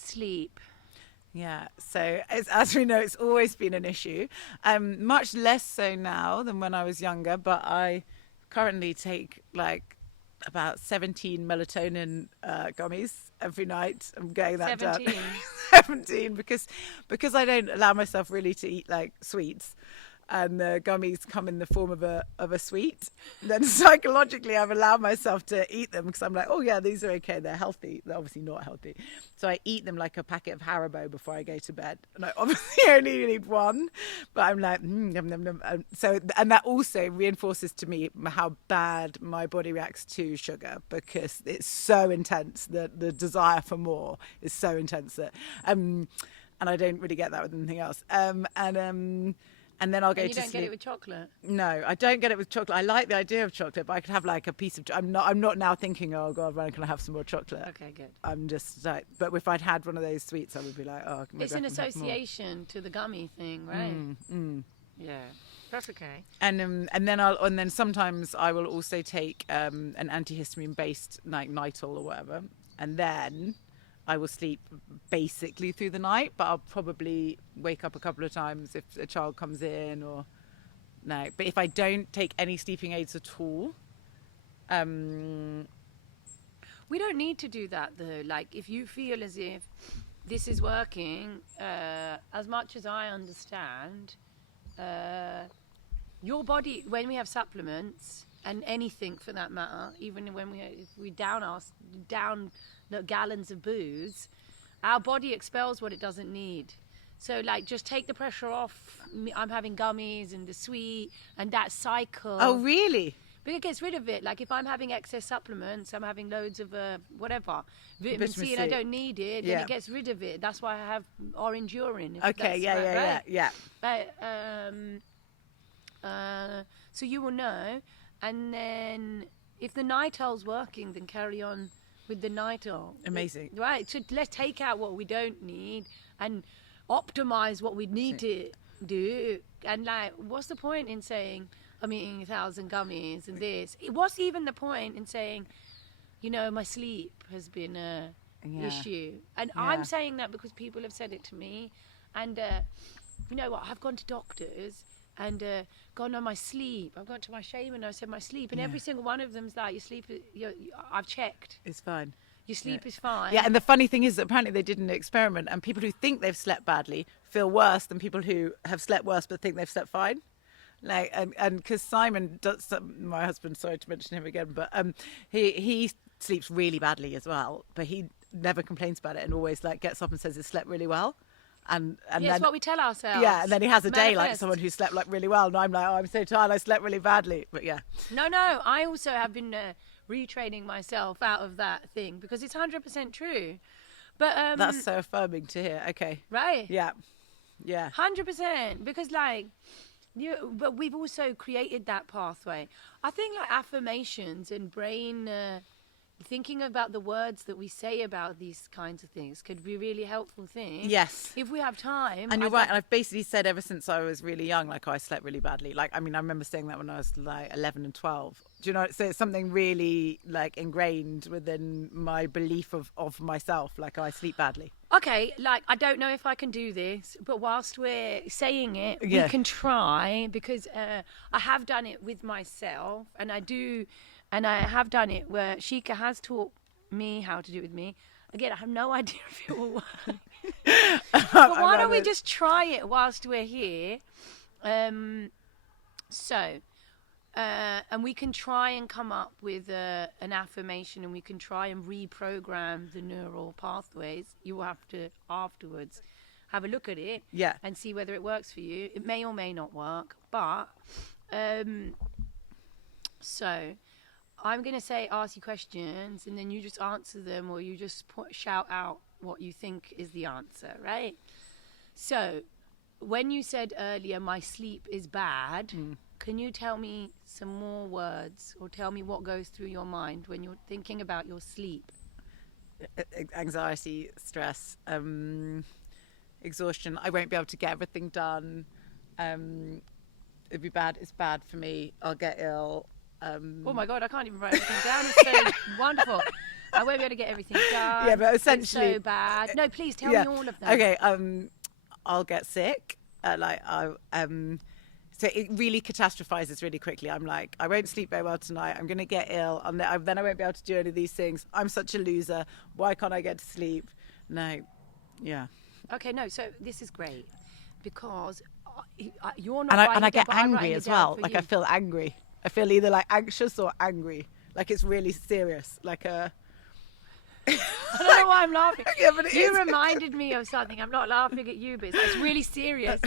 Sleep. Yeah, so as we know, it's always been an issue. Much less so now than when I was younger, but I currently take like about 17 melatonin gummies every night. I'm getting that 17. done. 17 because I don't allow myself really to eat like sweets. And the gummies come in the form of a sweet. Then psychologically, I've allowed myself to eat them because I'm like, oh yeah, these are okay. They're healthy. They're obviously not healthy. So I eat them like a packet of Haribo before I go to bed. And I obviously only need one, but I'm like, yum, yum, yum. And that also reinforces to me how bad my body reacts to sugar because it's so intense. The desire for more is so intense that, and I don't really get that with anything else. And then I'll go to sleep. You don't get it with chocolate? No, I don't get it with chocolate. I like the idea of chocolate, but I could have like a piece of. I'm not now thinking, oh God, when can I have some more chocolate? Okay, good. I'm just like, but if I'd had one of those sweets, I would be like, oh. It's an association to the gummy thing, right? Yeah, that's okay. And then sometimes I will also take an antihistamine based like Nytol or whatever, and then I will sleep basically through the night, but I'll probably wake up a couple of times if a child comes in or no. But if I don't take any sleeping aids at all, we don't need to do that though. Like if you feel as if this is working, as much as I understand, your body, when we have supplements and anything for that matter, even when we down gallons of booze, our body expels what it doesn't need. So like just take the pressure off. I'm having gummies and the sweet and that cycle. Oh really? But it gets rid of it. Like if I'm having excess supplements, I'm having loads of vitamin C and I don't need it, then it gets rid of it. That's why I have orange urine. Okay, yeah. But so you will know, and then if the Nytol's working, then carry on with the Nytol. Amazing. Right. So let's take out what we don't need and optimize what we need to do. And like, what's the point in saying I'm eating 1,000 gummies and this? What's even the point in saying, my sleep has been a issue? And I'm saying that because people have said it to me. And you know what? I've gone to doctors and gone on my sleep. I've gone to my shaman. I said my sleep, and every single one of them's like, your sleep. I've checked. It's fine. Your sleep is fine. Yeah, and the funny thing is that apparently they did an experiment, and people who think they've slept badly feel worse than people who have slept worse but think they've slept fine. Like, and because Simon does, my husband, sorry to mention him again, but he sleeps really badly as well, but he never complains about it and always like gets up and says he slept really well. And then, what we tell ourselves. Yeah, and then he has a day like someone who slept like really well, and I'm like, oh, I'm so tired, I slept really badly. But yeah. No, I also have been retraining myself out of that thing because it's 100% true. But that's so affirming to hear. Okay. Right. Yeah. 100% because but we've also created that pathway. I think like affirmations and brain. Thinking about the words that we say about these kinds of things could be a really helpful thing. Yes. If we have time. And you're right. And I've basically said ever since I was really young, like, I slept really badly. Like, I mean, I remember saying that when I was like 11 and 12. Do you know? So it's something really like ingrained within my belief of myself. Like, I sleep badly. Okay. Like, I don't know if I can do this, but whilst we're saying it, we can try because I have done it with myself and I do. And I have done it where Sheikha has taught me how to do it with me. Again, I have no idea if it will work. But why don't we just try it whilst we're here? And we can try and come up with an affirmation and we can try and reprogram the neural pathways. You will have to afterwards have a look at it and see whether it works for you. It may or may not work. But so I'm going to ask you questions and then you just answer them or you just shout out what you think is the answer, right? So when you said earlier, my sleep is bad, can you tell me some more words or tell me what goes through your mind when you're thinking about your sleep? Anxiety, stress, exhaustion. I won't be able to get everything done. It'd be bad. It's bad for me. I'll get ill. Oh my God, I can't even write everything down. It's so wonderful. I won't be able to get everything done. Yeah, but essentially, it's so bad. No, please tell yeah. me all of them. Okay, I'll get sick. So it really catastrophizes really quickly. I'm like, I won't sleep very well tonight. I'm going to get ill. And then I won't be able to do any of these things. I'm such a loser. Why can't I get to sleep? No. Yeah. Okay, no, so this is great because you're not And I get but I'm angry writing as it down well. for Like you. I feel angry. I feel either like anxious or angry. Like it's really serious. Like a... I don't know why I'm laughing. Yeah, but it You is. reminded me of something. I'm not laughing at you, but it's really serious.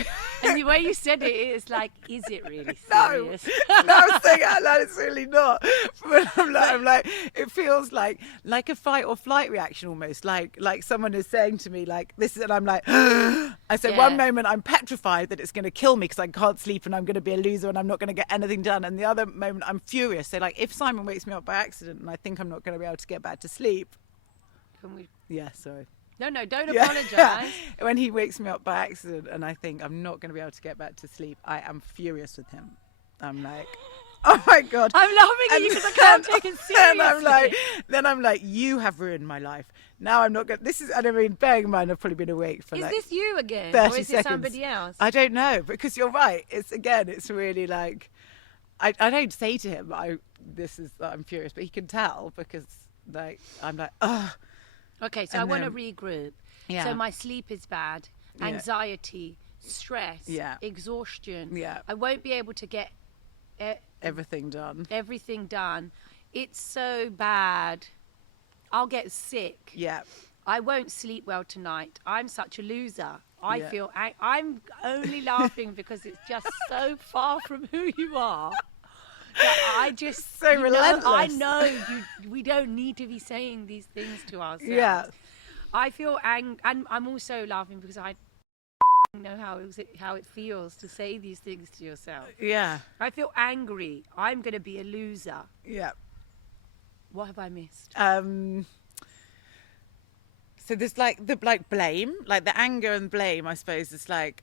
And the way you said it, it's like, is it really serious? No, I'm saying it out loud, it's really not. But I'm like, it feels like a fight or flight reaction almost. Like someone is saying to me, like, this is, and I'm like, I said, one moment I'm petrified that it's going to kill me because I can't sleep and I'm going to be a loser and I'm not going to get anything done. And the other moment I'm furious. So, like, if Simon wakes me up by accident and I think I'm not going to be able to get back to sleep. Can we... Yeah, sorry. No, don't apologise. When he wakes me up by accident and I think I'm not going to be able to get back to sleep, I am furious with him. I'm like, oh my God. I'm laughing at you because I can't take it seriously. Then I'm like, you have ruined my life. Now I'm not going to, bearing in mind I've probably been awake for Is like this you again? 30 Or is seconds. it somebody else? I don't know, because you're right. It's really like, I don't say to him, I'm furious, but he can tell because like, I'm like, ugh. Okay, so I want to regroup. Yeah. So my sleep is bad, anxiety, stress, exhaustion. Yeah. I won't be able to get Everything done. It's so bad. I'll get sick. Yeah. I won't sleep well tonight. I'm such a loser. I feel I'm only laughing because it's just so far from who you are. I just so relentless. I know we don't need to be saying these things to ourselves. Yeah. I feel and I'm also laughing because I know how it feels to say these things to yourself. Yeah. I feel angry. I'm going to be a loser. Yeah. What have I missed? So there's like the blame, like the anger and blame, I suppose, is like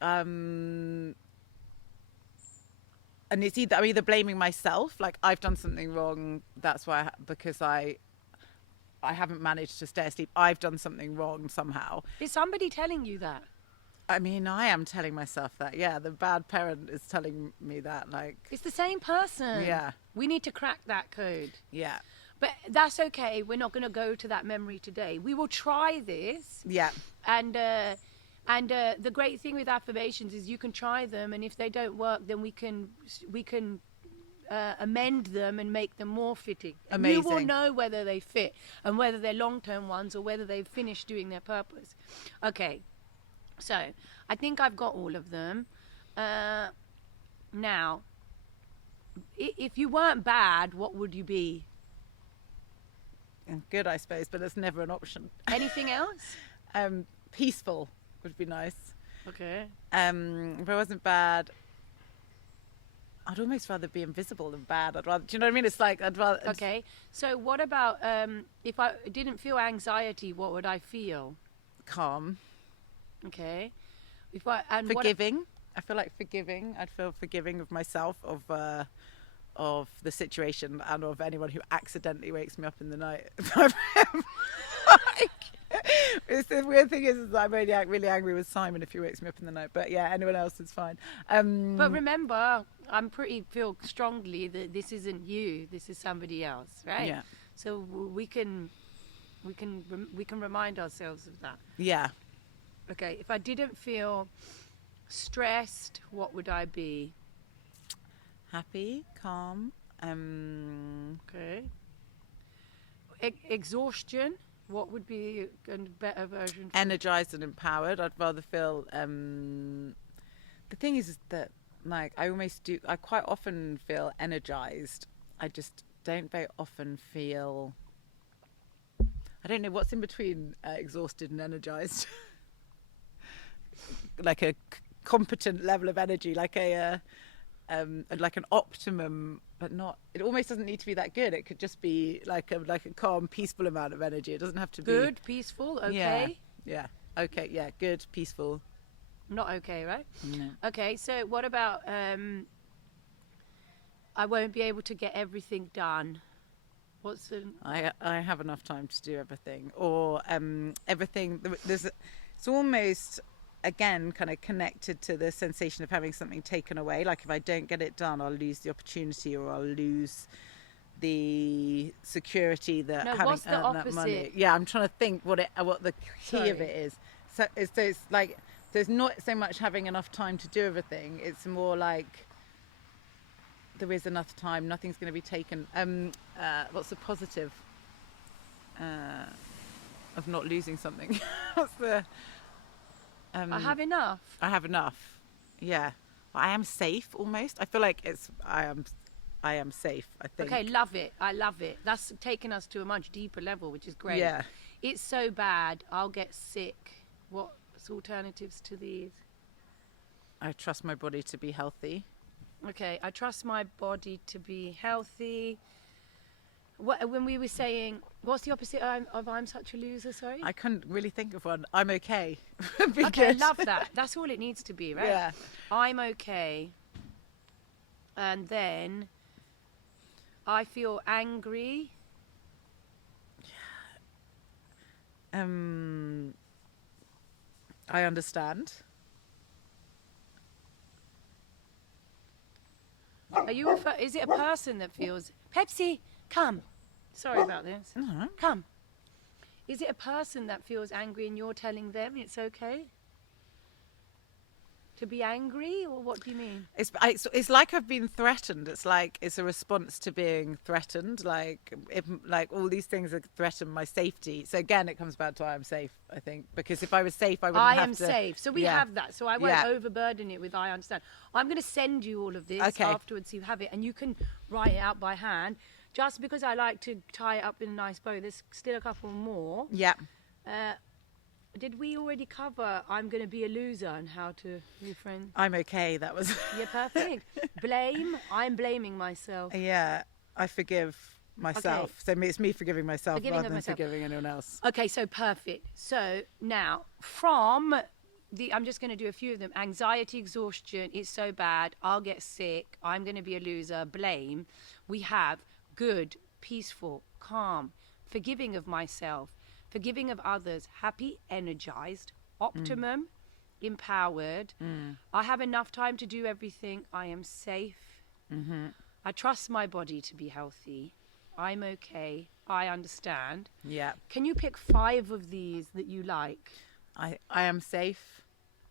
and it's I'm either blaming myself, like I've done something wrong, that's why because I haven't managed to stay asleep. I've done something wrong somehow. Is somebody telling you that? I mean, I am telling myself that. Yeah, the bad parent is telling me that. Like, it's the same person. Yeah. We need to crack that code. Yeah. But that's okay. We're not going to go to that memory today. We will try this. Yeah. And the great thing with affirmations is you can try them, and if they don't work, then we can amend them and make them more fitting. And Amazing. you will know whether they fit and whether they're long-term ones or whether they've finished doing their purpose. Okay, so I think I've got all of them. Now, if you weren't bad, what would you be? Good, I suppose, but it's never an option. Anything else? Peaceful would be nice. Okay. If I wasn't bad, I'd almost rather be invisible than bad. Do you know what I mean? It's like I'd rather. Okay. So what about if I didn't feel anxiety? What would I feel? Calm. Okay. Forgiving. I feel like forgiving. I'd feel forgiving of myself, of the situation, and of anyone who accidentally wakes me up in the night. It's the weird thing is I'm only really angry with Simon if he wakes me up in the night, but yeah, anyone else is fine. But remember, feel strongly that this isn't you, this is somebody else, right? Yeah. So we can remind ourselves of that. Yeah. Okay, if I didn't feel stressed, what would I be? Happy, calm. Okay. Exhaustion. What would be a better version? Energized and empowered. I'd rather feel. The thing is that, like, I quite often feel energized. I just don't very often feel. I don't know what's in between exhausted and energized. Like a competent level of energy, like an optimum, but not. It almost doesn't need to be that good. It could just be like a calm, peaceful amount of energy. It doesn't have to be good, peaceful. Okay. Yeah. Okay. Yeah. Good, peaceful. Not okay, right? No. Okay. So what about I won't be able to get everything done. What's the... I have enough time to do everything, or everything. It's almost, again, kind of connected to the sensation of having something taken away. Like if I don't get it done, I'll lose the opportunity, or I'll lose the security that having what's the earned that opposite? money. Yeah, I'm trying to think what the key of it is. So it's like, there's not so much having enough time to do everything. It's more like there is enough time. Nothing's going to be taken. What's the positive of not losing something? What's the? I have enough. I have enough. Yeah, I am safe almost. I feel like I am safe. I think. Okay, love it. I love it. That's taken us to a much deeper level, which is great. Yeah. It's so bad, I'll get sick. What's alternatives to these? I trust my body to be healthy. Okay, I trust my body to be healthy. When we were saying, what's the opposite of I'm such a loser, sorry? I couldn't really think of one. I'm okay. Okay, I love that. That's all it needs to be, right? Yeah. I'm okay. And then I feel angry. I understand. Is it a person that feels... Pepsi, come. Sorry about this. Uh-huh. Come. Is it a person that feels angry and you're telling them it's okay to be angry, or what do you mean? It's like I've been threatened. It's like it's a response to being threatened. Like all these things that threaten my safety. So again, it comes back to I am safe, I think, because if I was safe, I wouldn't have to. I am safe. So we have that. So I won't overburden it with I understand. I'm going to send you all of this afterwards so you have it, and you can write it out by hand. Just because I like to tie it up in a nice bow, there's still a couple more. Yeah. Did we already cover I'm going to be a loser and how to refrain? I'm okay. That was... Yeah, perfect. Blame. I'm blaming myself. Yeah. I forgive myself. Okay. So it's me forgiving myself rather than forgiving anyone else. Okay, so perfect. So now I'm just going to do a few of them. Anxiety, exhaustion, it's so bad, I'll get sick, I'm going to be a loser, blame. We have good, peaceful, calm, forgiving of myself, forgiving of others, happy, energized, optimum, empowered. I have enough time to do everything. I am safe. Mm-hmm. I trust my body to be healthy. I'm okay. I understand. Yeah. Can you pick 5 of these that you like? I am safe.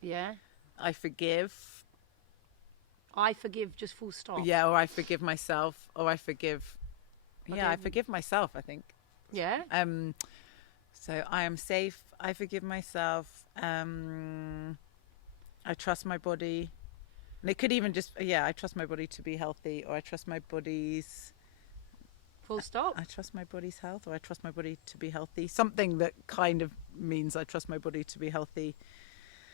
Yeah. I forgive. I forgive, just full stop. Yeah, or I forgive myself, or I forgive... I forgive myself, I think. Yeah? So I am safe. I forgive myself. I trust my body. And it could even just... I trust my body to be healthy, or I trust my body's... Full stop? I trust my body's health, or I trust my body to be healthy. Something that kind of means I trust my body to be healthy.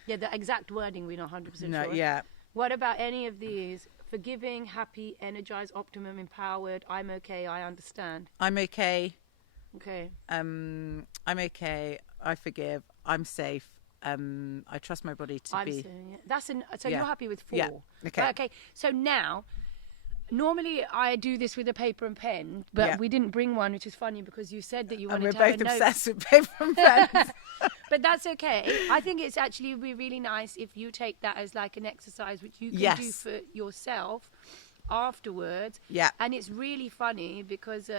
Yeah, the exact wording we're not 100% No, sure. yeah. What about any of these? Forgiving, happy, energized, optimum, empowered, I'm okay, I understand. I'm okay. Okay. I'm okay. I forgive. I'm safe. I trust my body to be... So you're happy with 4? Yeah. Okay. Okay. So now, normally I do this with a paper and pen, but we didn't bring one, which is funny because you said that you wanted to have a note. And we're both obsessed with paper and pens. But that's okay. I think it's actually be really nice if you take that as like an exercise which you can do for yourself afterwards. Yeah. And it's really funny because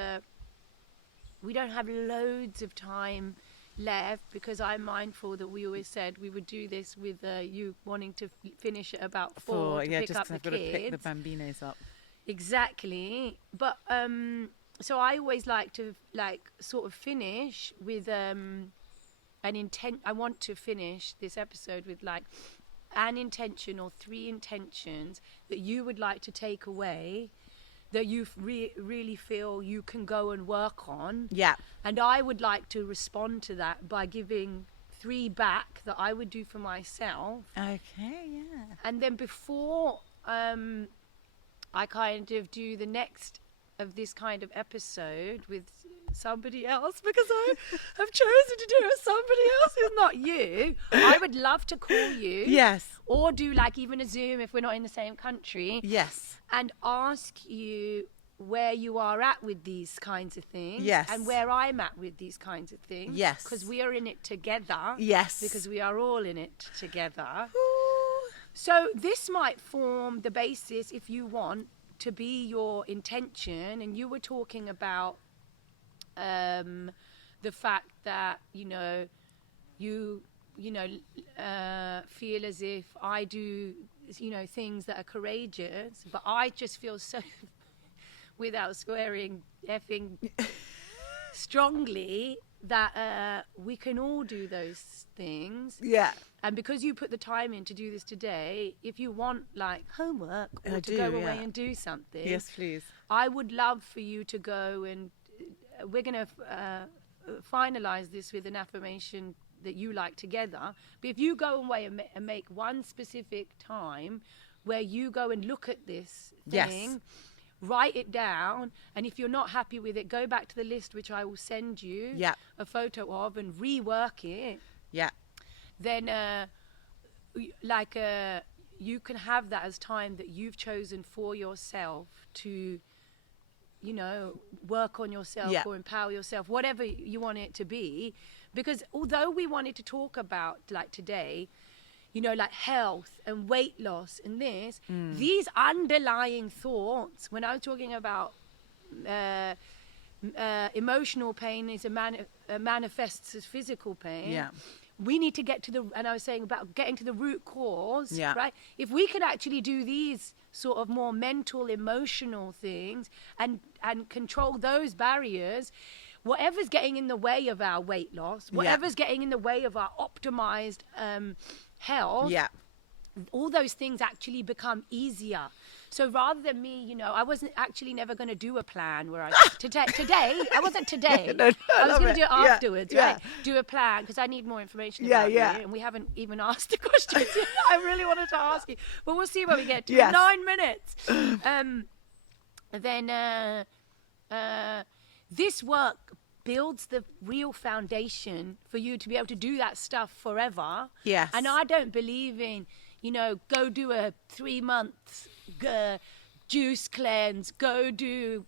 we don't have loads of time left, because I'm mindful that we always said we would do this with you wanting to finish at about 4 to pick up the kids. Got to pick the bambinos up. Exactly. But so I always like to sort of finish with an intent. I want to finish this episode with like an intention or 3 intentions that you would like to take away, that you really feel you can go and work on. Yeah. And I would like to respond to that by giving 3 back that I would do for myself. Okay, yeah. And then before I kind of do the next of this kind of episode with somebody else, because I have chosen to do it with somebody else who's not you, I would love to call you. Yes. Or do like even a Zoom if we're not in the same country. Yes. And ask you where you are at with these kinds of things. Yes. And where I'm at with these kinds of things. Yes. Because we are in it together. Yes. Because we are all in it together. Ooh. So this might form the basis, if you want, to be your intention. And you were talking about the fact that, you feel as if I do, things that are courageous, but I just feel so, without swearing, effing strongly, that we can all do those things. Yeah. And because you put the time in to do this today, if you want like homework or to go away and do something, yes, please, I would love for you to go, and we're going to finalize this with an affirmation that you like together. But if you go away and make one specific time where you go and look at this thing, yes, write it down, and if you're not happy with it, go back to the list, which I will send you a photo of, and rework it. Yeah. Then you can have that as time that you've chosen for yourself to work on yourself or empower yourself, whatever you want it to be. Because although we wanted to talk about, like today, like health and weight loss and this, these underlying thoughts, when I was talking about emotional pain is manifests as physical pain, we need to get to and I was saying about getting to the root cause, right? If we could actually do these sort of more mental, emotional things and control those barriers, whatever's getting in the way of our weight loss, whatever's getting in the way of our optimized health, all those things actually become easier. So rather than me, I wasn't actually never going to do a plan where today, I wasn't today. No, I was going to do it afterwards, yeah. right? Do a plan, because I need more information about you, and we haven't even asked the questions yet. I really wanted to ask you, but we'll see where we get to. Yes. 9 minutes. Then this work builds the real foundation for you to be able to do that stuff forever. Yes. And I don't believe in, go do a 3 month juice cleanse, go do,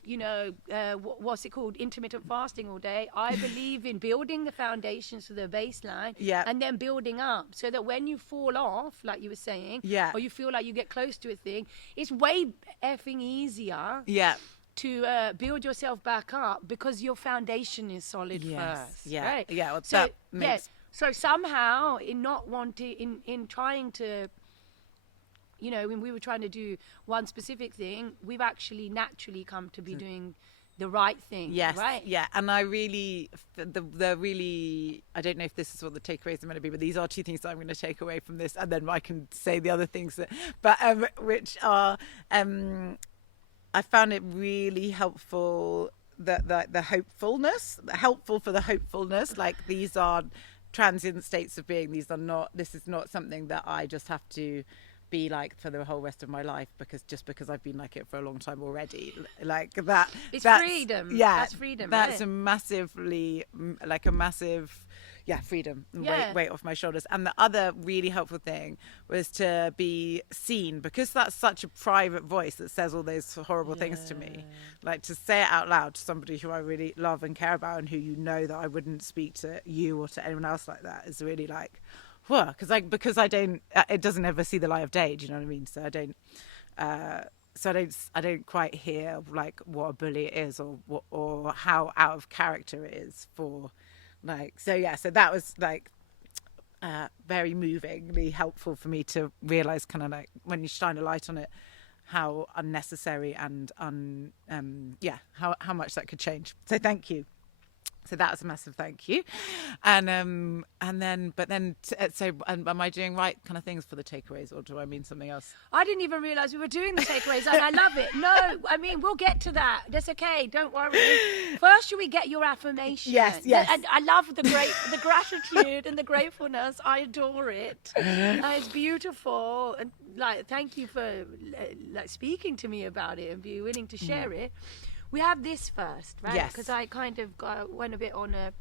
what's it called, intermittent fasting all day. I believe in building the foundations for the baseline and then building up, so that when you fall off, like you were saying, or you feel like you get close to a thing, it's way effing easier to build yourself back up, because your foundation is solid first. Right? Well, so, that makes... so somehow in not wanting, in trying to, when we were trying to do one specific thing, we've actually naturally come to be doing the right thing. Right? And I really, the really, I don't know if this is what the takeaways are going to be, but these are 2 things that I'm going to take away from this, and then I can say the other things which are, I found it really helpful, the hopefulness, helpful for the hopefulness. Like, these are transient states of being. This is not something that I just have to be like for the whole rest of my life, because I've been like it for a long time already. Like that. That's freedom. Yeah. That's freedom. That's right? a massive freedom and weight off my shoulders. And the other really helpful thing was to be seen, because that's such a private voice that says all those horrible things to me. Like, to say it out loud to somebody who I really love and care about, and who that I wouldn't speak to you or to anyone else like that, is really like, whoa, because I don't, it doesn't ever see the light of day. Do you know what I mean? So I don't quite hear like what a bully is, or how out of character it is for. So that was like very movingly helpful for me to realize, kind of like, when you shine a light on it, how unnecessary and how much that could change. So thank you. So that was a massive thank you. And am I doing right kind of things for the takeaways, or do I mean something else? I didn't even realise we were doing the takeaways, and I love it. No, I mean, we'll get to that. That's okay. Don't worry. First, should we get your affirmation? Yes. And I love the gratitude and the gratefulness. I adore it. It's beautiful. And thank you for speaking to me about it and being willing to share it. We have this first, right? Yes. Because I kind of went a bit on a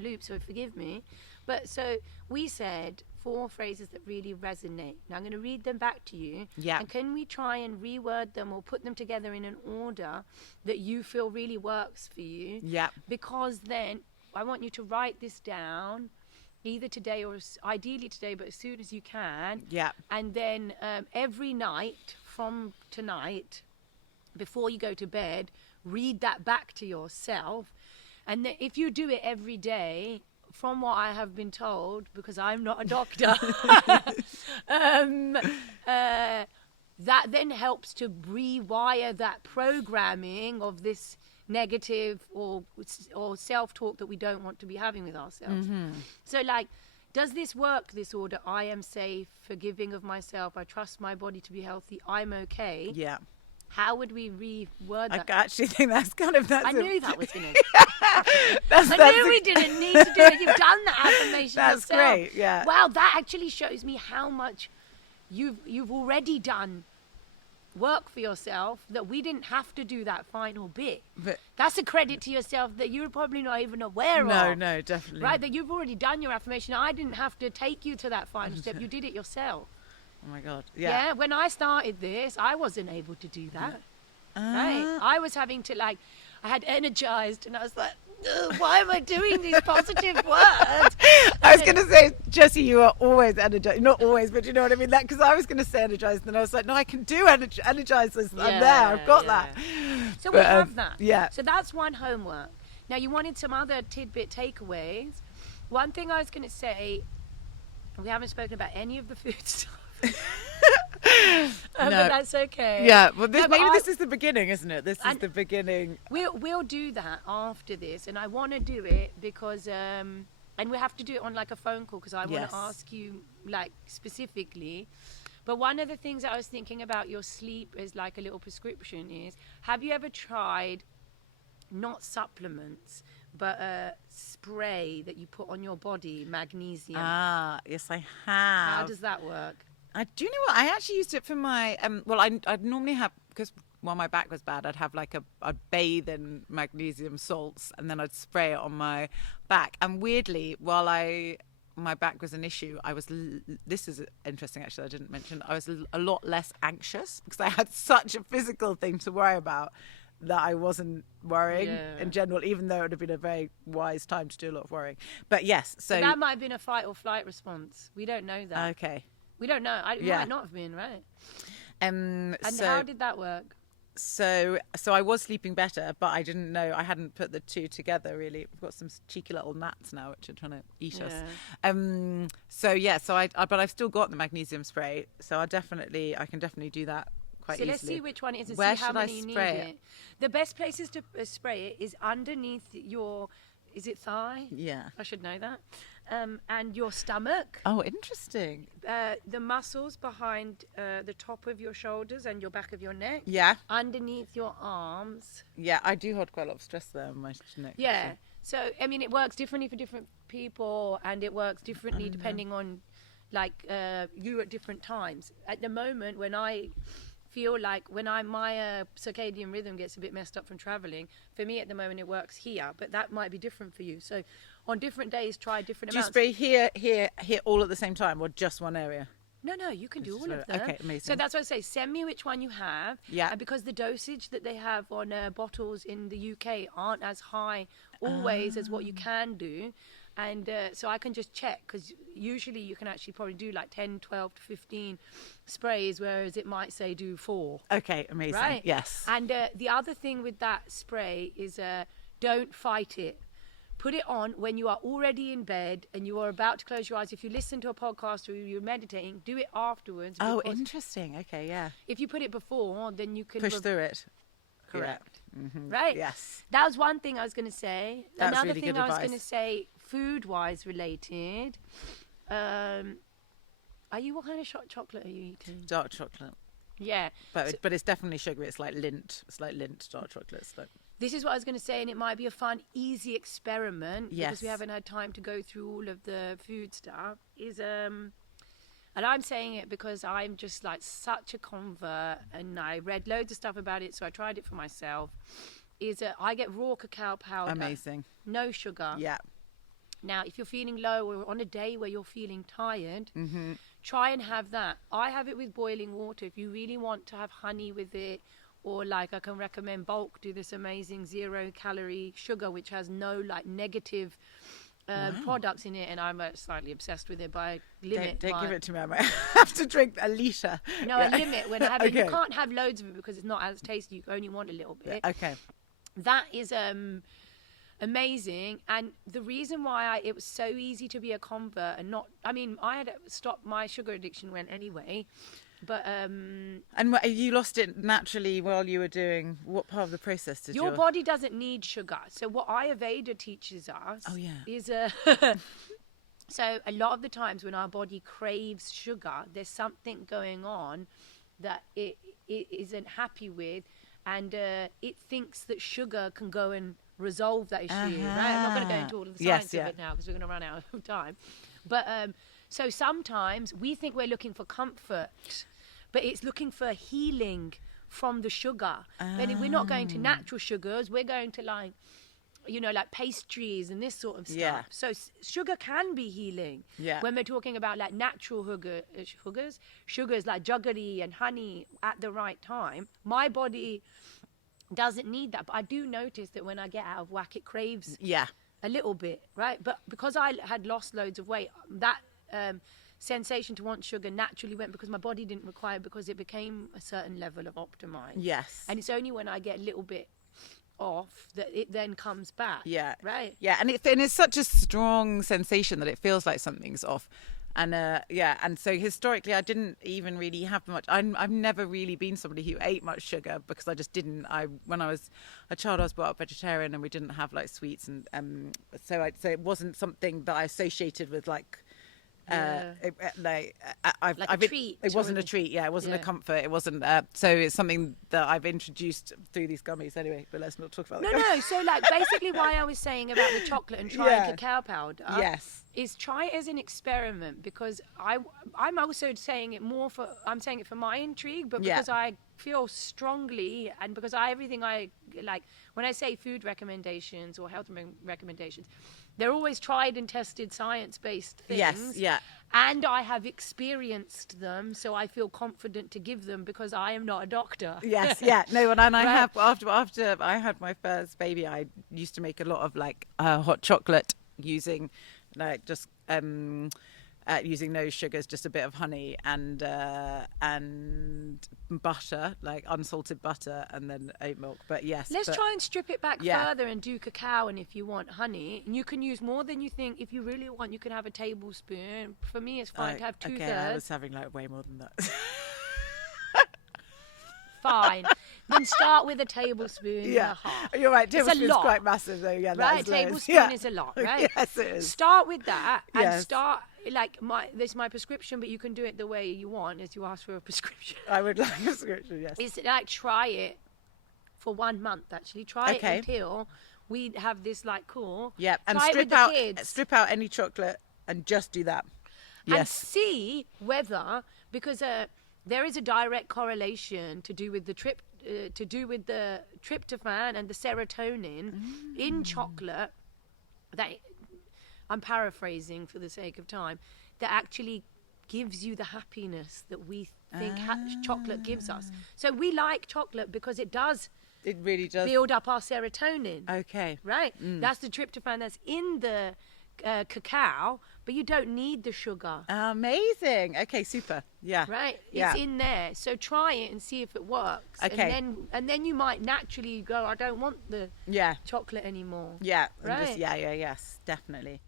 loop, so forgive me. But so we said 4 phrases that really resonate. Now I'm going to read them back to you. Yeah. And can we try and reword them or put them together in an order that you feel really works for you? Yeah. Because then I want you to write this down, either today or ideally today, but as soon as you can. Yeah. And then every night from tonight, before you go to bed, read that back to yourself. And then if you do it every day, from what I have been told, because I'm not a doctor, that then helps to rewire that programming of this negative or self-talk that we don't want to be having with ourselves. So like, does this work, this order? I am safe, forgiving of myself, I trust my body to be healthy, I'm okay. Yeah. How would we reword that? I actually think that's kind of... I knew that was going to I knew we didn't need to do it. You've done the affirmation That's yourself. great, yeah. Wow, that actually shows me how much you've already done work for yourself, that we didn't have to do that final bit. But that's a credit to yourself that you're probably not even aware of. No, definitely. Right, that you've already done your affirmation. I didn't have to take you to that final step. You did it yourself. Oh my God. Yeah. Yeah, when I started this, I wasn't able to do that. Right, I was having to I had energized, and I was like, why am I doing these positive words? I was going to say, Jessie, you are always energized. Not always, but you know what I mean? Because I was going to say energized, and then I was like, no, I can do energize this. I'm there. I've got that. So we have that. Yeah. So that's one homework. Now, you wanted some other tidbit takeaways. One thing I was going to say, we haven't spoken about any of the food stuff. But that's okay. Yeah, well, this is the beginning, isn't it? This is the beginning. We'll do that after this, and I want to do it because, and we have to do it on like a phone call because I want to ask you like specifically. But one of the things that I was thinking about your sleep as like a little prescription is: have you ever tried not supplements, but a spray that you put on your body, magnesium? Ah, yes, I have. How does that work? Do you know what? I actually used it for my, I'd normally have, because while my back was bad, I'd have I'd bathe in magnesium salts and then I'd spray it on my back. And weirdly, while my back was an issue, this is interesting actually, I didn't mention, I was a lot less anxious because I had such a physical thing to worry about that I wasn't worrying in general, even though it would have been a very wise time to do a lot of worrying. But yes, so that might have been a fight or flight response. We don't know that. Okay. We don't know. It might not have been, right? And how did that work? So I was sleeping better, but I didn't know. I hadn't put the two together really. We've got some cheeky little gnats now which are trying to eat us. But I've still got the magnesium spray, so I can definitely do that quite easily. So let's see which one it is and Where see how should I many you need spray it. The best places to spray it is underneath your, is it thigh? Yeah. I should know that. And your stomach. Oh, interesting. The muscles behind the top of your shoulders and your back of your neck. Yeah. Underneath your arms. Yeah, I do hold quite a lot of stress there on my neck. Yeah. So, I mean, it works differently for different people, and it works differently depending on, you at different times. At the moment, when I feel like my circadian rhythm gets a bit messed up from traveling, for me at the moment it works here, but that might be different for you. So on different days try different amounts. Do you spray here all at the same time, or just one area? No, you can do all of them. Okay, amazing. So that's what I say, send me which one you have. Yeah. Because the dosage that they have on bottles in the UK aren't as high always as what you can do. And so I can just check, because usually you can actually probably do like 10, 12 to 15 sprays, whereas it might say do 4. Okay, amazing. Right? Yes. And the other thing with that spray is don't fight it. Put it on when you are already in bed and you are about to close your eyes. If you listen to a podcast or you're meditating, do it afterwards. Oh, interesting. Okay, yeah. If you put it before, then you can... push through it. Correct. Yeah. Mm-hmm. Right? Yes. That was one thing I was going to say. That's Another really thing good I was advice. going to say, food-wise related. What kind of chocolate are you eating? Dark chocolate. Yeah. But it's definitely sugary. It's like Lindt. It's like Lindt dark chocolate. It's like... This is what I was going to say, and it might be a fun, easy experiment because we Yes. haven't had time to go through all of the food stuff. And I'm saying it because I'm just like such a convert, and I read loads of stuff about it, so I tried it for myself. I get raw cacao powder. Amazing. No sugar. Yeah. Now, if you're feeling low or on a day where you're feeling tired, try and have that. I have it with boiling water. If you really want to have honey with it, or like I can recommend bulk, do this amazing 0-calorie sugar, which has no like negative products in it, and I'm slightly obsessed with it. By limit, don't give it to me. I might have to drink a litre. No, I limit when I have it. You can't have loads of it because it's not as tasty. You only want a little bit. Okay. That is amazing. And the reason why it was so easy to be a convert and not, I mean, I had stopped, my sugar addiction went anyway, but and you lost it naturally while you were doing what part of the process did your body doesn't need sugar. So what Ayurveda teaches us is so a lot of the times when our body craves sugar, there's something going on that it isn't happy with, and it thinks that sugar can go and resolve that issue, right? I'm not going to go into all of the science of it now because we're going to run out of time. But so sometimes we think we're looking for comfort, but it's looking for healing from the sugar. But we're not going to natural sugars. We're going to like, you know, like pastries and this sort of stuff. Yeah. So sugar can be healing. Yeah. When we're talking about like natural sugars like jaggery and honey at the right time, my body doesn't need that. But I do notice that when I get out of whack, it craves a little bit, right? But because I had lost loads of weight, that sensation to want sugar naturally went because my body didn't require it, because it became a certain level of optimized. Yes. And it's only when I get a little bit off that it then comes back. Yeah. Right. Yeah, and it's such a strong sensation that it feels like something's off. And and so historically I didn't even really have much. I've never really been somebody who ate much sugar because I just didn't. When I was a child I was brought up vegetarian, and we didn't have like sweets, and so it wasn't something that I associated with like a treat. It wasn't a treat. Yeah, it wasn't a comfort. It wasn't. So it's something that I've introduced through these gummies. Anyway, but let's not talk about that. No. So like basically, why I was saying about the chocolate and trying cacao powder. Yes. Is try it as an experiment, because I'm also saying it more for, I'm saying it for my intrigue, but because I feel strongly, and because everything I like, when I say food recommendations or health recommendations, they're always tried and tested science-based things. Yes, yeah. And I have experienced them, so I feel confident to give them because I am not a doctor. Yes, yeah. No, and I have, after I had my first baby, I used to make a lot of like hot chocolate using like just using no sugars, just a bit of honey and butter, like unsalted butter, and then oat milk. But let's try and strip it back further and do cacao. And if you want honey, and you can use more than you think. If you really want, you can have a tablespoon. For me, it's fine to have 2/3. Okay, I was having like way more than that. Fine. Then start with a tablespoon and a half. You're right. Tablespoon's quite massive though. Yeah, right. A tablespoon is a lot, right? Yes, it is. Start with that and start like this is my prescription, but you can do it the way you want, as you ask for a prescription. I would like a prescription. Yes. It's like try it for 1 month. Actually, try it until we have this like cool. Yeah, and strip out any chocolate and just do that. Yes. And see whether, because there is a direct correlation to do with the tryptophan and the serotonin in chocolate, that I'm paraphrasing for the sake of time, that actually gives you the happiness that we think chocolate gives us. So we like chocolate because it really does build up our serotonin. Okay. Right? That's the tryptophan that's in the cacao, but you don't need the sugar. Amazing. Okay, super. Yeah. Right? It's in there. So try it and see if it works. Okay. And then you might naturally go, I don't want the chocolate anymore. Yeah. Right? Yes, definitely.